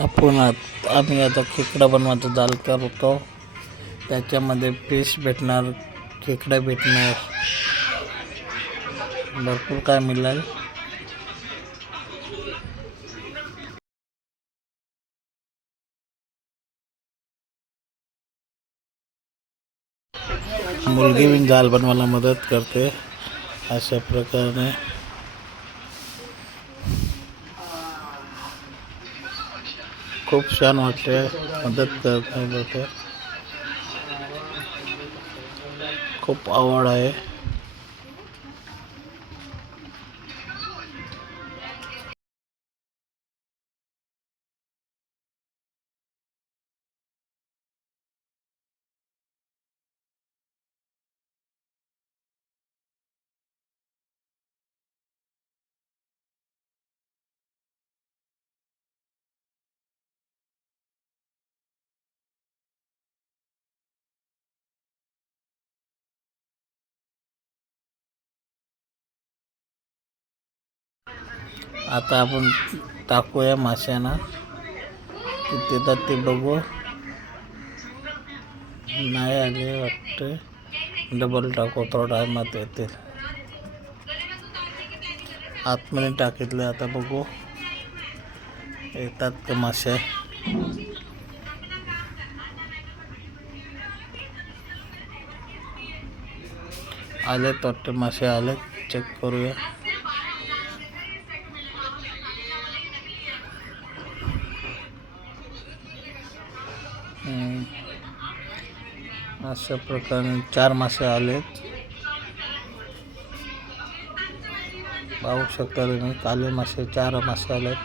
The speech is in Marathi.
आपण आत आम्ही आता खेकडा बनवायचा जाल करतो. त्याच्यामध्ये फिश भेटणार खेकडा भेटणार. भरपूर काय मिळेल. मुलगी बिन जाल बनवायला मदत करते. अशा प्रकारे खूप छान वाटते मदत करते लोक. खूप आवड आहे. आता आपण टाकूया माशांना. किती येतात ते बघू. नाही आले वाटते डबल टाकू थोडा टायमात येतील. आतमध्ये टाकितले आता बघू. येतात का मासे? आले वाटते मासे आले चेक करूया. अशा प्रकारे चार मासे आलेत. पाहू शकता तुम्ही काले मासे चार मासे आलेत.